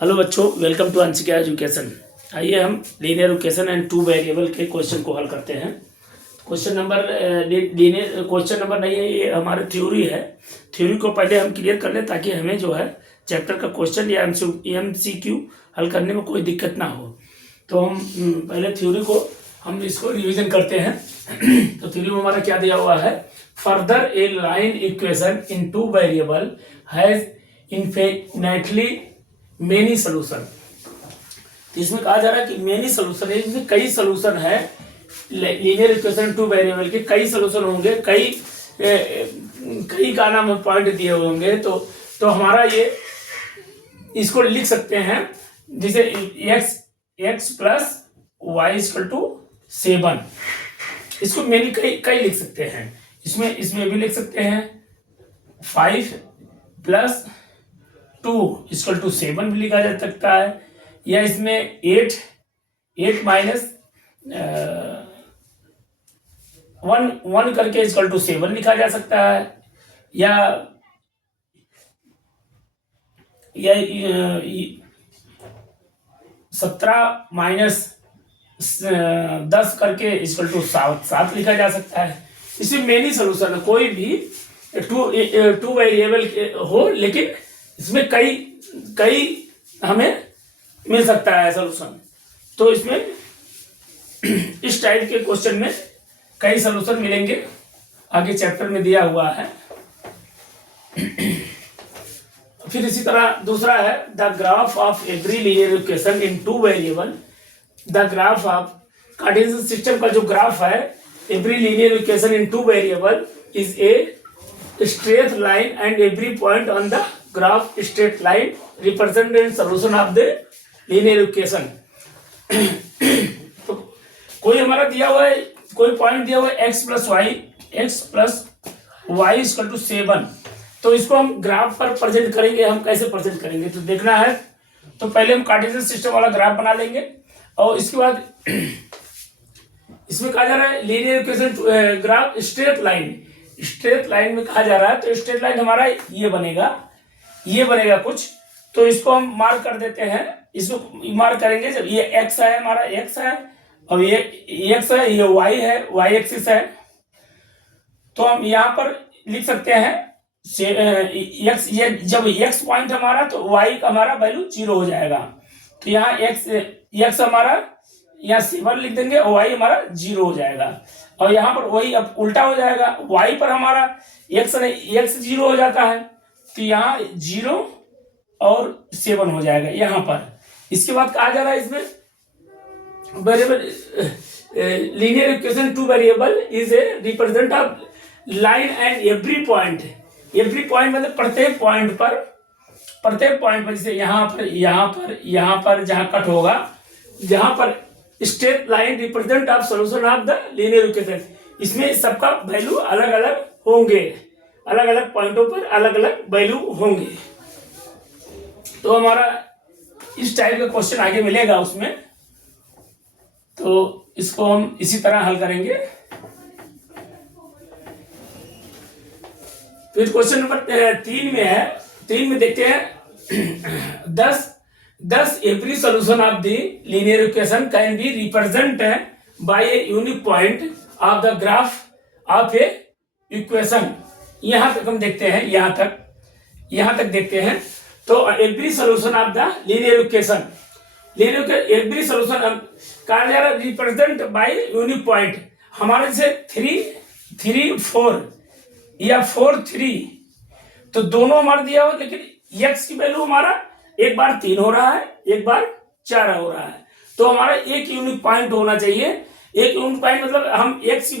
Hello बच्चों, welcome to Anshika education. आइए हम linear equation and two variable के क्वेश्चन को हल करते हैं। क्वेश्चन नंबर नहीं है, ये हमारी थ्योरी है। थ्योरी को पहले हम क्लियर कर लें ताकि हमें जो है चैप्टर का क्वेश्चन या MCQ हल करने में कोई दिक्कत ना हो। तो हम पहले थ्योरी को हम इसको रिविजन करते हैं। तो थ्योरी में हमारा क्या दिया हुआ है? Further A line equation in two variable has infinitely many solution. तो इसमें कहा जा रहा है कि मेनी सोल्यूशन है, इसमें कई सोल्यूशन है। लीनियर इक्वेशन टू वेरिएबल के कई सोल्यूशन होंगे, कई का नाम पॉइंट दिए हुए होंगे। तो हमारा ये इसको लिख सकते हैं जिसे x plus y equal to 7। इसको मेनी कई लिख सकते हैं। इसमें भी लिख सकते हैं 5 प्लस 2 इक्वल टू 7 भी लिखा जा सकता है, या इसमें 8 माइनस 1 करके इक्वल टू 7 लिखा जा सकता है, या 17 माइनस 10 करके इक्वल टू 7 लिखा जा सकता है। इसमें मेनी सोल्यूशन है, कोई भी टू वेरिएबल हो, लेकिन इसमें कई हमें मिल सकता है सोल्यूशन। तो इसमें इस टाइप के क्वेश्चन में कई सोल्यूशन मिलेंगे, आगे चैप्टर में दिया हुआ है। फिर इसी तरह दूसरा है the graph of every linear equation in two variable. The graph of Cartesian system का जो ग्राफ है every linear equation in two variable is a straight line and every point on the graph straight line represent the solution of the linear equation। तो कोई हमारा दिया हुआ है, कोई पॉइंट दिया हुआ है x plus y equal to 7। तो इसको हम ग्राफ पर प्रेजेंट करेंगे। हम कैसे प्रेजेंट करेंगे तो देखना है। तो पहले हम कार्टेशियन सिस्टम वाला ग्राफ बना लेंगे, और इसके बाद इसमें कहा जा रहा है linear equation graph straight line में कहा जा रहा है। तो स्ट्रेट लाइन हमारा ये बनेगा कुछ। तो इसको हम मार्क कर देते हैं। इसको मार्क करेंगे जब ये x है, हमारा x है, और ये x है, ये y है, y एक्सिस है। तो हम यहाँ पर लिख सकते हैं x, ये जब x पॉइंट हमारा तो y का हमारा वैल्यू 0 हो जाएगा। तो यहाँ x हमारा यहाँ 7 लिख देंगे और y हमारा 0 हो जाएगा। और यहाँ पर वही अब उल्टा हो जाएगा, y पर हमारा x 0 हो जाता है, तो यहाँ 0 और 7 हो जाएगा यहाँ पर। इसके बाद कहा जा रहा है इसमें variable linear equation two variable is A represent of line and every point मतलब प्रत्येक पॉइंट पर जैसे यहाँ पर जहाँ कट होगा, जहाँ पर straight line represent of solution of the linear equation. इसमें सबका वैल्यू अलग अलग होंगे, अलग अलग पॉइंटों पर अलग अलग वैल्यू होंगे। तो हमारा इस टाइप का क्वेश्चन आगे मिलेगा उसमें। तो इसको हम इसी तरह हल करेंगे। फिर क्वेश्चन नंबर 3 में है। 3 में देखते हैं 10 every solution of the linear equation can be represented by a unique point of the graph of a equation। यहाँ तक हम देखते हैं, यहाँ तक देखते हैं। तो every solution of the linear equation every solution कहा जा रहा है रिप्रेजेंट बाय यूनिक पॉइंट। हमारे जैसे 3 4 या 4 3, तो दोनों हमारा दिया हो, लेकिन x की वैल्यू हमारा एक बार 3 हो रहा है, एक बार 4 हो रहा है। तो हमारा एक यूनिक पॉइंट होना चाहिए। एक यूनिक पॉइंट मतलब हम x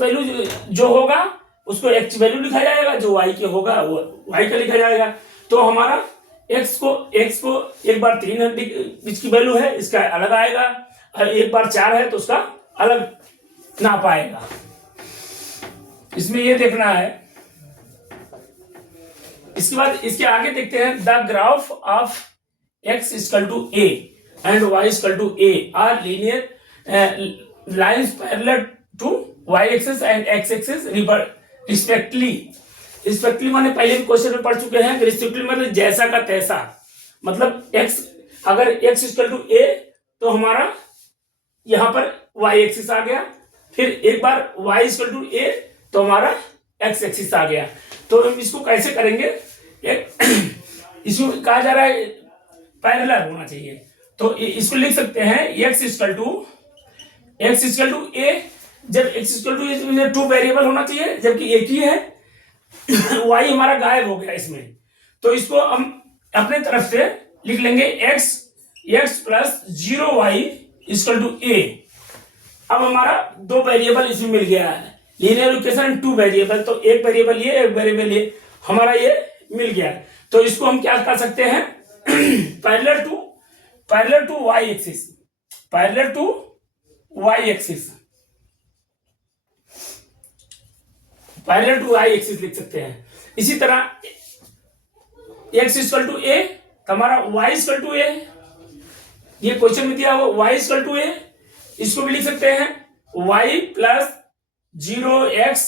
वैल्यू जो होगा उसको x की वैल्यू लिखा जाएगा, जो y के होगा वो y का लिखा जाएगा। तो हमारा x को एक बार 3 इसकी वैल्यू है, इसका अलग आएगा, और एक बार 4 है तो उसका अलग नाप आएगा। इसमें ये देखना है। इसके बाद इसके आगे देखते हैं the graph of x equal to a and y equal to a are linear lines parallel to y axis and x axis respectively. Respectively माने पहले भी क्वेश्चन में पढ़ चुके हैं। रिस्पेक्टिवली मतलब जैसा का तैसा, मतलब x, अगर x इक्वल टू a तो हमारा यहाँ पर y एक्सिस आ गया, फिर एक बार y इक्वल टू a तो हमारा x एक्सिस आ गया। तो हम इसको कैसे करेंगे, इसको कहा जा रहा है पैरेलल होना चाहिए, तो इसको लिख सकते हैं x इक्वल टू a, जब x इक्वल टू 2 वेरिएबल होना चाहिए जबकि एक ही है, y हमारा गायब हो गया इसमें, तो इसको हम अपने तरफ से लिख लेंगे x plus 0y equal to a। अब हमारा 2 वेरिएबल इसमें मिल गया है, लीनियर इक्वेशन 2 वेरिएबल, तो एक वेरिएबल ये, एक वेरिएबल ये, हमारा ये मिल गया। तो इसको हम क्या कर सकते हैं, parallel to y axis, parallel to y axis, parallel to y axis लिख सकते हैं। इसी तरह x इक्वल टू a, हमारा y इक्वल टू a, ये क्वेश्चन में दिया हुआ y इक्वल टू a, इसको भी लिख सकते हैं y plus 0x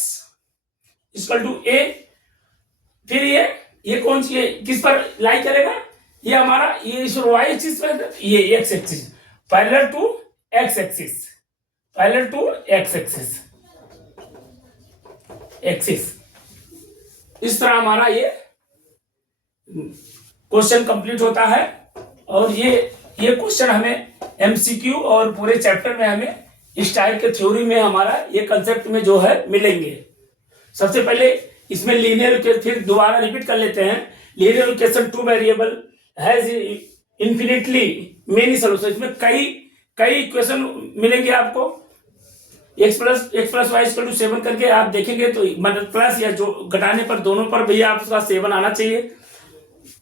equal to a। फिर ये कौन सी, किस पर लाई करेगा, ये हमारा ये y एक्सिस पर, ये x axis, parallel to x axis, parallel to x axis. इस तरह हमारा ये क्वेश्चन कंप्लीट होता है। और ये क्वेश्चन हमें MCQ और पूरे चैप्टर में हमें इस टाइप के थ्योरी में हमारा ये कंसेप्ट में जो है मिलेंगे। सबसे पहले इसमें लीनियर, फिर दोबारा रिपीट कर लेते हैं, linear equation 2 variable has infinitely many solution. इसमें कई इक्वेशन मिलेंगे आपको, x plus y equal to 7 करके आप देखेंगे तो मतलब प्लस या जो घटाने पर दोनों पर भैया आपका 7 आना चाहिए,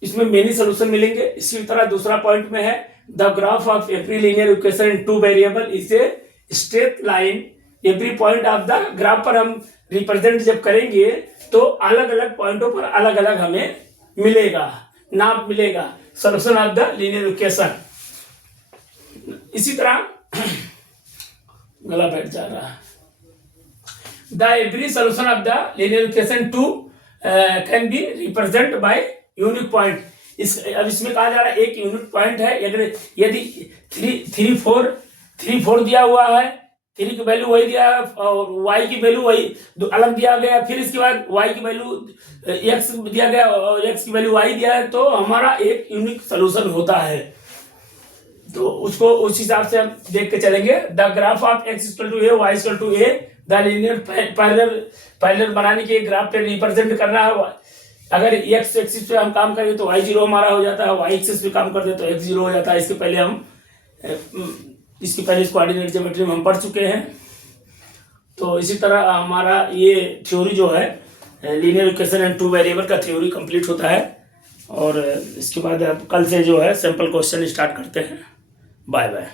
इसमें मेनी सोल्यूशन मिलेंगे। इसी तरह दूसरा पॉइंट में है the graph of every linear equation in 2 variable is a straight line, every point of the graph पर हम रिप्रेजेंट जब करेंगे तो अलग अलग पॉइंटों पर अलग अलग हमें मिलेगा, नाम मिलेगा solution of the linear equation. इसी तरह गला बैठ जा रहा है, the every solution of the linear equation 2 can be represent by unique point. अब इसमें कहा जा रहा है एक यूनिट पॉइंट है, यदि 3 4 दिया हुआ है, 3 की वैल्यू वही दिया है और y की वैल्यू वही अलग दिया गया, फिर इसके बाद y की वैल्यू x दिया गया और x की वैल्यू y दिया है, तो हमारा एक यूनिक सोल्यूशन होता है। तो उसको उस हिसाब से हम देख के चलेंगे। The graph of x equal to a, y equal to a, the linear parallel बनाने के ग्राफ पे रिप्रेजेंट करना है। अगर x एक्सिस पे हम काम करें तो y 0 हमारा हो जाता है, y एक्सिस पे काम करते हैं तो x 0 हो जाता है। इसके पहले इस कोऑर्डिनेट ज्योमेट्री में हम पढ़ चुके हैं। तो इसी तरह हमारा ये थ्योरी जो है लीनियर इक्वेशन एंड 2 वेरिएबल का थ्योरी कंप्लीट होता है। और इसके बाद कल से जो है सैंपल क्वेश्चन स्टार्ट करते हैं। Bye bye.